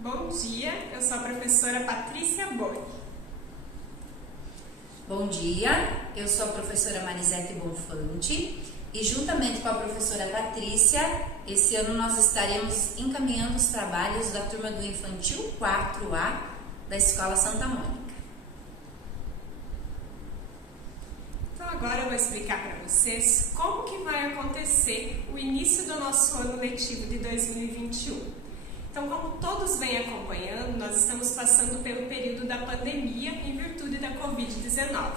Bom dia, eu sou a professora Patrícia Boi. Bom dia, eu sou a professora Marisete Bonfante e juntamente com a professora Patrícia, esse ano nós estaremos encaminhando os trabalhos da turma do Infantil 4A da Escola Santa Mônica. Então agora eu vou explicar para vocês como que vai acontecer o início do nosso ano letivo de 2021. Então, como todos vêm acompanhando, nós estamos passando pelo período da pandemia em virtude da Covid-19.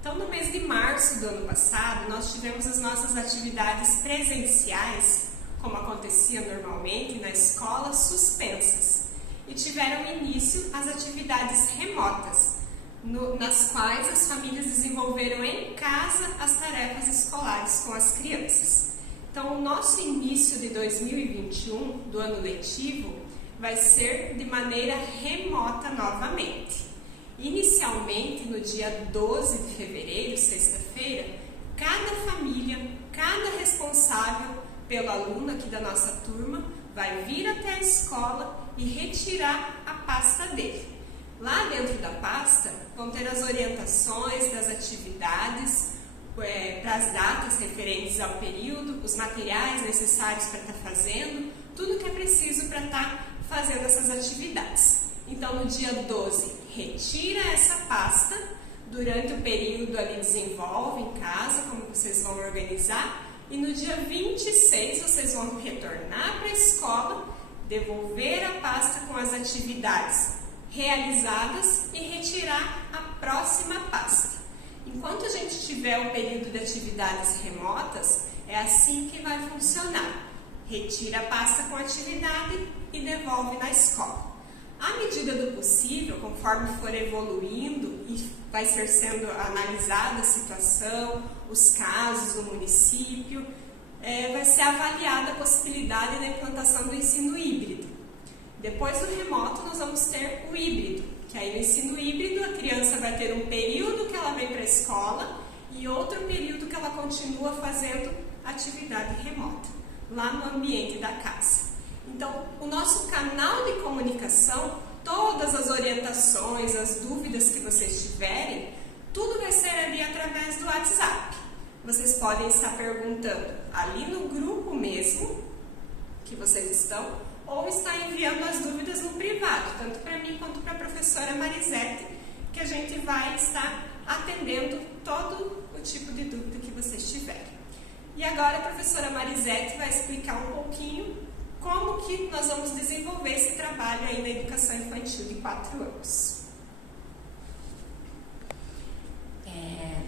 Então, no mês de março do ano passado, nós tivemos as nossas atividades presenciais, como acontecia normalmente na escola, suspensas. E tiveram início as atividades remotas, nas quais as famílias desenvolveram em casa as tarefas escolares com as crianças. Então, o nosso início de 2021, do ano letivo, vai ser de maneira remota novamente. Inicialmente, no dia 12 de fevereiro, sexta-feira, cada família, cada responsável pelo aluno aqui da nossa turma, vai vir até a escola e retirar a pasta dele. Lá dentro da pasta vão ter as orientações das atividades, para as datas referentes ao período, os materiais necessários para estar fazendo, tudo que é preciso para estar fazendo essas atividades. Então, no dia 12, retira essa pasta, durante o período ali desenvolve em casa, como vocês vão organizar, e no dia 26 vocês vão retornar para a escola, devolver a pasta com as atividades realizadas e retirar a próxima pasta. Enquanto a gente tiver o período de atividades remotas, é assim que vai funcionar. Retira a pasta com atividade e devolve na escola. À medida do possível, conforme for evoluindo e vai ser sendo analisada a situação, os casos do município, vai ser avaliada a possibilidade da implantação do ensino híbrido. Depois do remoto, nós vamos ter o híbrido. Que aí no ensino híbrido a criança vai ter um período que ela vem para a escola e outro período que ela continua fazendo atividade remota, lá no ambiente da casa. Então, o nosso canal de comunicação, todas as orientações, as dúvidas que vocês tiverem, tudo vai ser ali através do WhatsApp. Vocês podem estar perguntando ali no grupo mesmo, que vocês estão, ou está enviando as dúvidas no privado, tanto para mim quanto para a professora Marisete, que a gente vai estar atendendo todo o tipo de dúvida que vocês tiverem. E agora a professora Marisete vai explicar um pouquinho como que nós vamos desenvolver esse trabalho aí na educação infantil de 4 anos.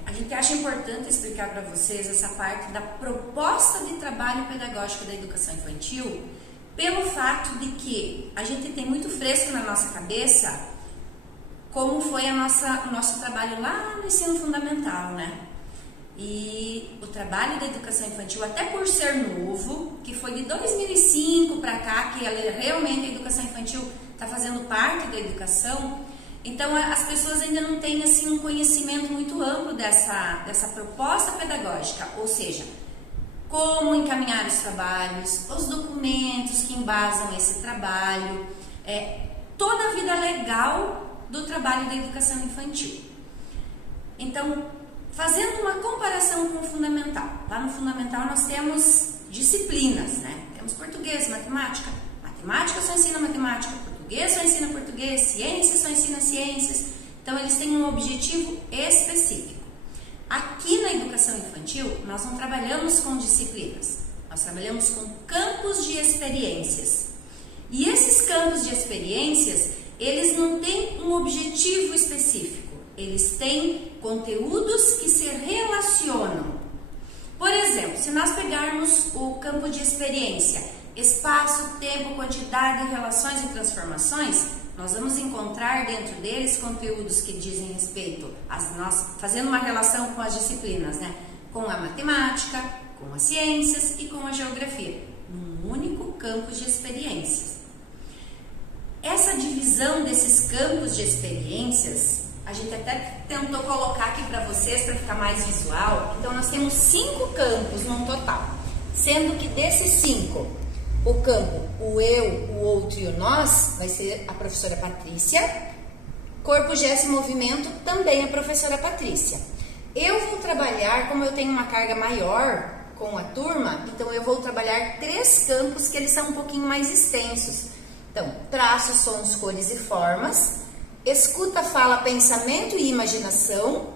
A gente acha importante explicar para vocês essa parte da proposta de trabalho pedagógico da educação infantil, pelo fato de que a gente tem muito fresco na nossa cabeça como foi o nosso trabalho lá no ensino fundamental, né? E o trabalho da educação infantil, até por ser novo, que foi de 2005 para cá, que realmente a educação infantil está fazendo parte da educação, então as pessoas ainda não têm assim, um conhecimento muito amplo dessa proposta pedagógica, ou seja, como encaminhar os trabalhos, os documentos que embasam esse trabalho, toda a vida legal do trabalho da educação infantil. Então, fazendo uma comparação com o fundamental, lá no fundamental nós temos disciplinas, né? Temos português, matemática, matemática só ensina matemática, português só ensina português, ciências só ensina ciências, então eles têm um objetivo específico. Aqui na educação infantil, nós não trabalhamos com disciplinas, nós trabalhamos com campos de experiências. E esses campos de experiências, eles não têm um objetivo específico, eles têm conteúdos que se relacionam. Por exemplo, se nós pegarmos o campo de experiência, espaço, tempo, quantidade, relações e transformações, nós vamos encontrar dentro deles conteúdos que dizem respeito, fazendo uma relação com as disciplinas, né? Com a matemática, com as ciências e com a geografia, num único campo de experiências. Essa divisão desses campos de experiências, a gente até tentou colocar aqui para vocês, para ficar mais visual. Então, nós temos 5 campos no total, sendo que desses 5, o campo, o eu, o outro e o nós, vai ser a professora Patrícia. Corpo, gesto e movimento, também a professora Patrícia. Eu vou trabalhar, como eu tenho uma carga maior com a turma, então eu vou trabalhar 3 campos que eles são um pouquinho mais extensos. Então, traços, sons, cores e formas, escuta, fala, pensamento e imaginação,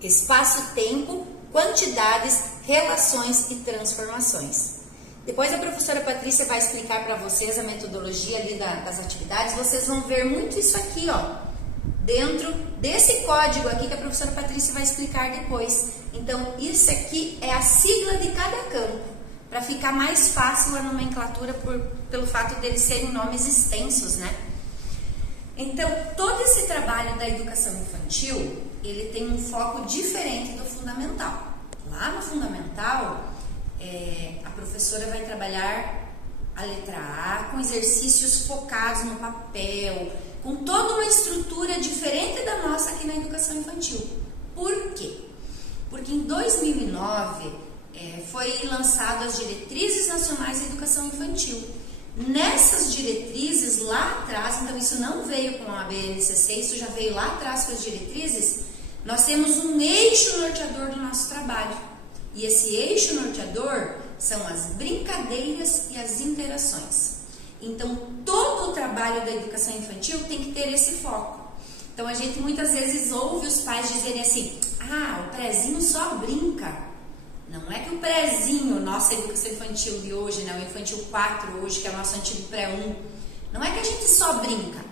espaço-tempo, quantidades, relações e transformações. Depois a professora Patrícia vai explicar para vocês a metodologia ali das atividades. Vocês vão ver muito isso aqui, ó, dentro desse código aqui que a professora Patrícia vai explicar depois. Então, isso aqui é a sigla de cada campo, para ficar mais fácil a nomenclatura pelo fato deles serem nomes extensos, né? Então, todo esse trabalho da educação infantil, ele tem um foco diferente do fundamental. Lá no fundamental, a professora vai trabalhar a letra A com exercícios focados no papel, com toda uma estrutura diferente da nossa aqui na educação infantil. Por quê? Porque em 2009 foi lançado as Diretrizes Nacionais de Educação Infantil. Nessas diretrizes, lá atrás, então isso não veio com a BNCC, isso já veio lá atrás com as diretrizes, nós temos um eixo norteador do nosso trabalho. E esse eixo norteador são as brincadeiras e as interações. Então, todo o trabalho da educação infantil tem que ter esse foco. Então, a gente muitas vezes ouve os pais dizerem assim, o prezinho só brinca. Não é que o prezinho, nossa educação infantil de hoje, né, o infantil 4 hoje, que é o nosso antigo pré-1, não é que a gente só brinca,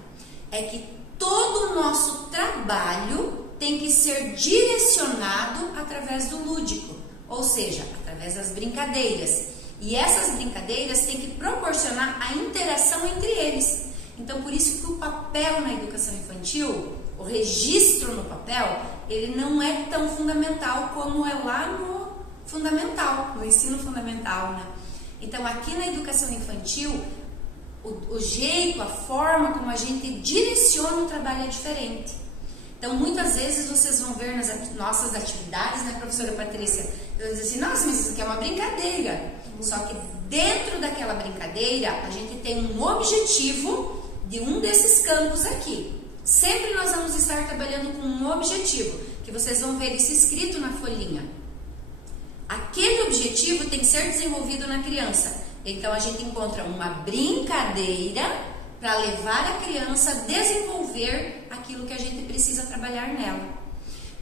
é que todo o nosso trabalho tem que ser direcionado através do lúdico, ou seja, através das brincadeiras. E essas brincadeiras têm que proporcionar a interação entre eles. Então, por isso que o papel na educação infantil, o registro no papel, ele não é tão fundamental como é lá no fundamental, no ensino fundamental, né? Então, aqui na educação infantil, o jeito, a forma como a gente direciona o trabalho é diferente. Então, muitas vezes vocês vão ver nas nossas atividades, né, professora Patrícia? Eu vou dizer assim, nossa, mas isso aqui é uma brincadeira. Só que dentro daquela brincadeira, a gente tem um objetivo de um desses campos aqui. Sempre nós vamos estar trabalhando com um objetivo, que vocês vão ver isso escrito na folhinha. Aquele objetivo tem que ser desenvolvido na criança. Então, a gente encontra uma brincadeira para levar a criança a desenvolver aquilo que a gente precisa trabalhar nela.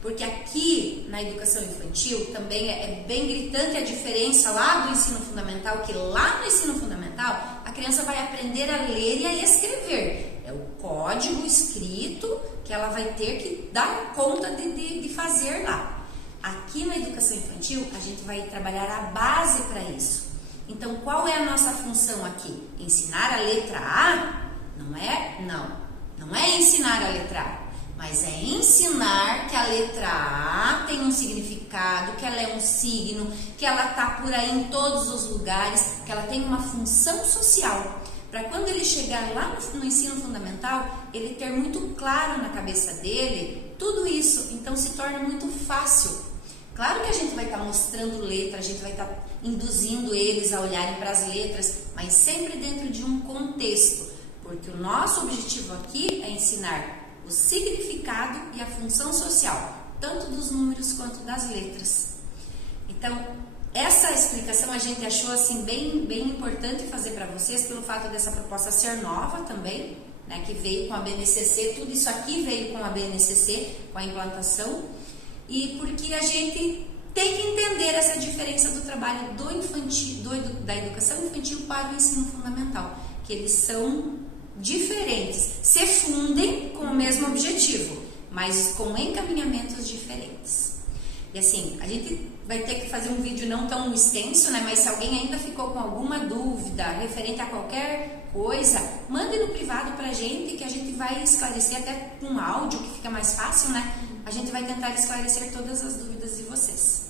Porque aqui, na educação infantil, também é bem gritante a diferença lá do ensino fundamental, que lá no ensino fundamental, a criança vai aprender a ler e a escrever. É o código escrito que ela vai ter que dar conta de fazer lá. Aqui na educação infantil, a gente vai trabalhar a base para isso. Então, qual é a nossa função aqui? Ensinar a letra A? Não é? Não é ensinar a letra A. Mas é ensinar que a letra A tem um significado, que ela é um signo, que ela está por aí em todos os lugares, que ela tem uma função social. Para quando ele chegar lá no ensino fundamental, ele ter muito claro na cabeça dele tudo isso. Então, se torna muito fácil. Claro que a gente vai estar mostrando letra, a gente vai estar induzindo eles a olharem para as letras, mas sempre dentro de um contexto. Porque o nosso objetivo aqui é ensinar o significado e a função social, tanto dos números quanto das letras. Então, essa explicação a gente achou assim bem importante fazer para vocês, pelo fato dessa proposta ser nova também, né, que veio com a BNCC, tudo isso aqui veio com a BNCC, com a implantação, e porque a gente tem que entender essa diferença do trabalho do infantil, da educação infantil para o ensino fundamental, que eles são diferentes, se fundem com o mesmo objetivo, mas com encaminhamentos diferentes. E assim, a gente vai ter que fazer um vídeo não tão extenso, né? Mas se alguém ainda ficou com alguma dúvida referente a qualquer coisa, mande no privado pra gente, que a gente vai esclarecer até com áudio, que fica mais fácil, né? A gente vai tentar esclarecer todas as dúvidas de vocês.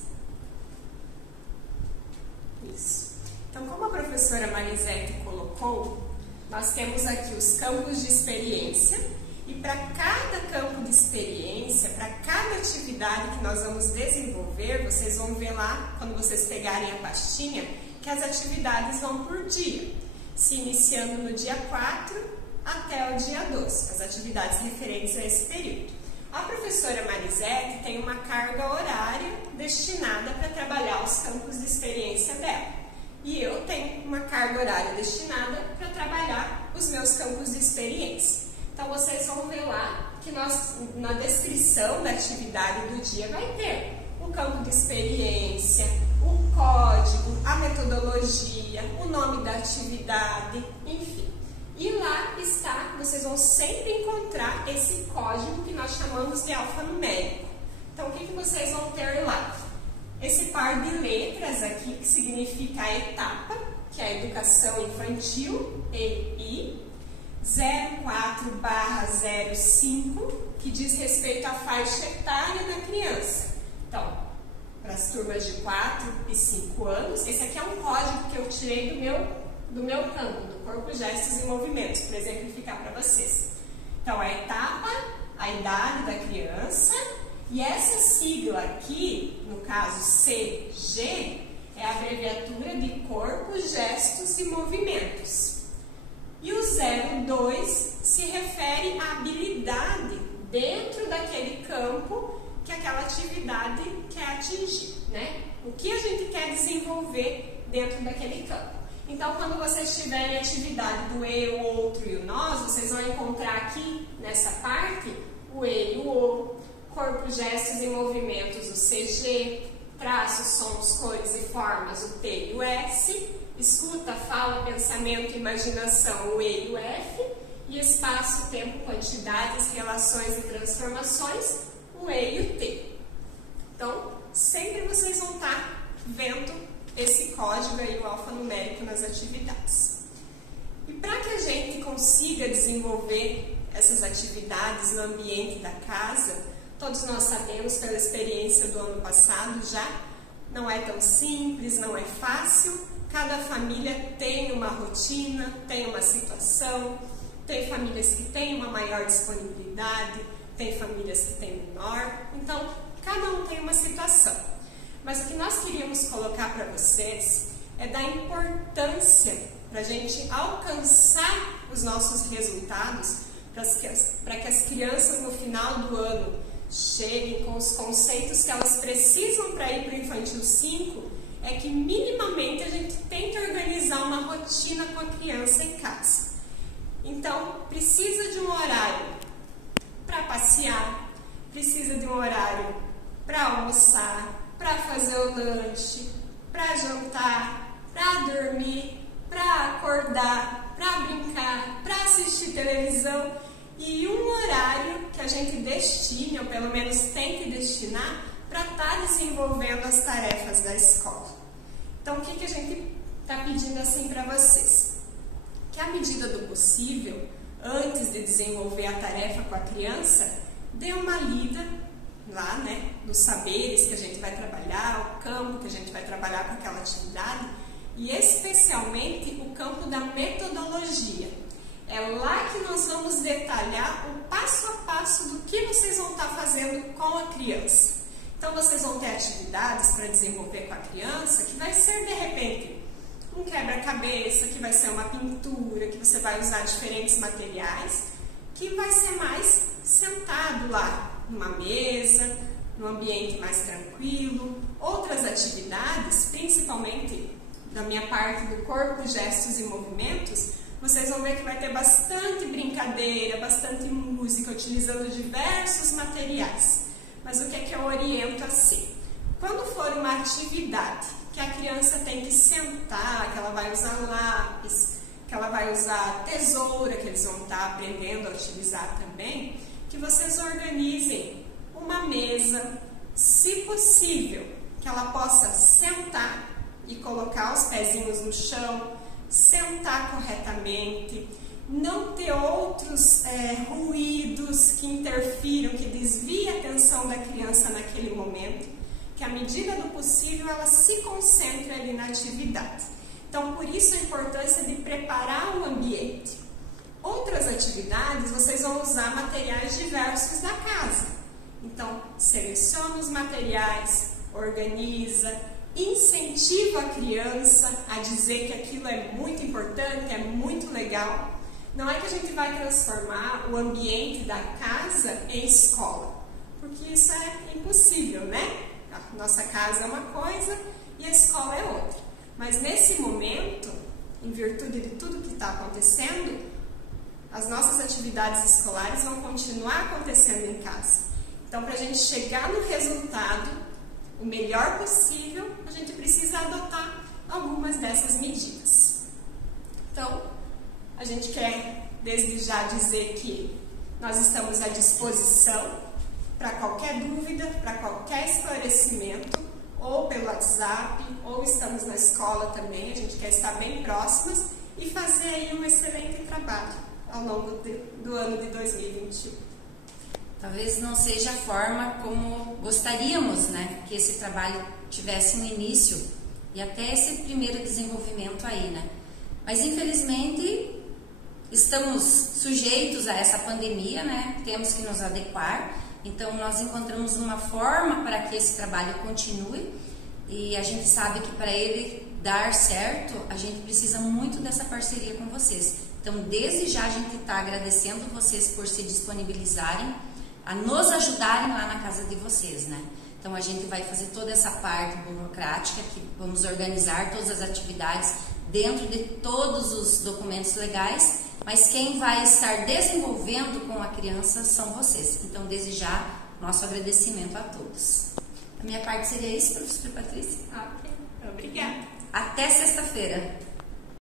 Isso. Então, como a professora Marisete colocou, nós temos aqui os campos de experiência, e para cada campo de experiência, para cada atividade que nós vamos desenvolver, vocês vão ver lá, quando vocês pegarem a pastinha, que as atividades vão por dia, se iniciando no dia 4 até o dia 12, as atividades referentes a esse período. A professora Marisete tem uma carga horária destinada para trabalhar os campos de experiência dela. E eu tenho uma carga horária destinada para trabalhar os meus campos de experiência. Então, vocês vão ver lá que na descrição da atividade do dia vai ter o campo de experiência, o código, a metodologia, o nome da atividade, enfim. E lá está, vocês vão sempre encontrar esse código que nós chamamos de alfanumérico. Então, o que vocês vão ter lá? Esse par de letras aqui, que significa a etapa, que é a educação infantil, EI, 04/05, que diz respeito à faixa etária da criança. Então, para as turmas de 4 e 5 anos, esse aqui é um código que eu tirei do meu campo, do corpo, gestos e movimentos, para exemplificar para vocês. Então, a etapa, a idade da criança, e essa sigla aqui, no caso CG, é a abreviatura de corpo, gestos e movimentos. E o 02 se refere à habilidade dentro daquele campo que aquela atividade quer atingir, né? O que a gente quer desenvolver dentro daquele campo. Então, quando vocês tiverem atividade do E, o outro e o nós, vocês vão encontrar aqui, nessa parte, o E e o O, corpo, gestos e movimentos, o CG, traços, sons, cores e formas, o T e o S, escuta, fala, pensamento, imaginação, o E e o F, e espaço, tempo, quantidades, relações e transformações, o E e o T. Então, sempre vocês vão estar vendo esse código aí, o alfanumérico, nas atividades. E para que a gente consiga desenvolver essas atividades no ambiente da casa, todos nós sabemos pela experiência do ano passado já, não é tão simples, não é fácil. Cada família tem uma rotina, tem uma situação, tem famílias que têm uma maior disponibilidade, tem famílias que têm menor, então cada um tem uma situação. Mas o que nós queríamos colocar para vocês é da importância para a gente alcançar os nossos resultados, para que as crianças no final do ano cheguem com os conceitos que elas precisam para ir para o Infantil 5, é que minimamente a gente tenta organizar uma rotina com a criança em casa. Então, precisa de um horário para passear, precisa de um horário para almoçar, para fazer o lanche, para jantar, para dormir, para acordar, para brincar, para assistir televisão, e um horário que a gente destine, ou pelo menos tente destinar, para estar desenvolvendo as tarefas da escola. Então, o que a gente está pedindo assim para vocês? Que à medida do possível, antes de desenvolver a tarefa com a criança, dê uma lida lá, né, dos saberes que a gente vai trabalhar, o campo que a gente vai trabalhar com aquela atividade, e especialmente o campo da metodologia. É lá que nós vamos detalhar o passo a passo do que vocês vão estar fazendo com a criança. Então, vocês vão ter atividades para desenvolver com a criança, que vai ser, de repente, um quebra-cabeça, que vai ser uma pintura, que você vai usar diferentes materiais, que vai ser mais sentado lá, numa mesa, num ambiente mais tranquilo. Outras atividades, principalmente da minha parte do corpo, gestos e movimentos, vocês vão ver que vai ter bastante brincadeira, bastante música, utilizando diversos materiais. Mas o que é que eu oriento assim? Quando for uma atividade que a criança tem que sentar, que ela vai usar lápis, que ela vai usar tesoura, que eles vão estar aprendendo a utilizar também, que vocês organizem uma mesa, se possível, que ela possa sentar e colocar os pezinhos no chão, sentar corretamente, não ter outros ruídos que interfiram, que desviem a atenção da criança naquele momento, que à medida do possível ela se concentre ali na atividade. Então, por isso a importância de preparar o ambiente. Outras atividades, vocês vão usar materiais diversos da casa. Então, seleciona os materiais, organiza, incentiva a criança a dizer que aquilo é muito importante, é muito legal. Não é que a gente vai transformar o ambiente da casa em escola, porque isso é impossível, né? A nossa casa é uma coisa e a escola é outra. Mas nesse momento, em virtude de tudo que está acontecendo, as nossas atividades escolares vão continuar acontecendo em casa. Então, para a gente chegar no resultado o melhor possível, a gente precisa adotar algumas dessas medidas. Então, a gente quer desde já dizer que nós estamos à disposição para qualquer dúvida, para qualquer esclarecimento, ou pelo WhatsApp, ou estamos na escola também, a gente quer estar bem próximas e fazer aí um excelente trabalho ao longo do ano de 2021. Talvez não seja a forma como gostaríamos, né, que esse trabalho tivesse um início e até esse primeiro desenvolvimento aí, né? Mas infelizmente estamos sujeitos a essa pandemia, né? Temos que nos adequar. Então nós encontramos uma forma para que esse trabalho continue e a gente sabe que para ele dar certo, a gente precisa muito dessa parceria com vocês. Então desde já a gente está agradecendo vocês por se disponibilizarem a nos ajudarem lá na casa de vocês, né? Então a gente vai fazer toda essa parte burocrática, que vamos organizar todas as atividades dentro de todos os documentos legais, mas quem vai estar desenvolvendo com a criança são vocês. Então desde já, nosso agradecimento a todos. A minha parte seria isso, professora Patrícia. Ok, obrigada. Até sexta-feira.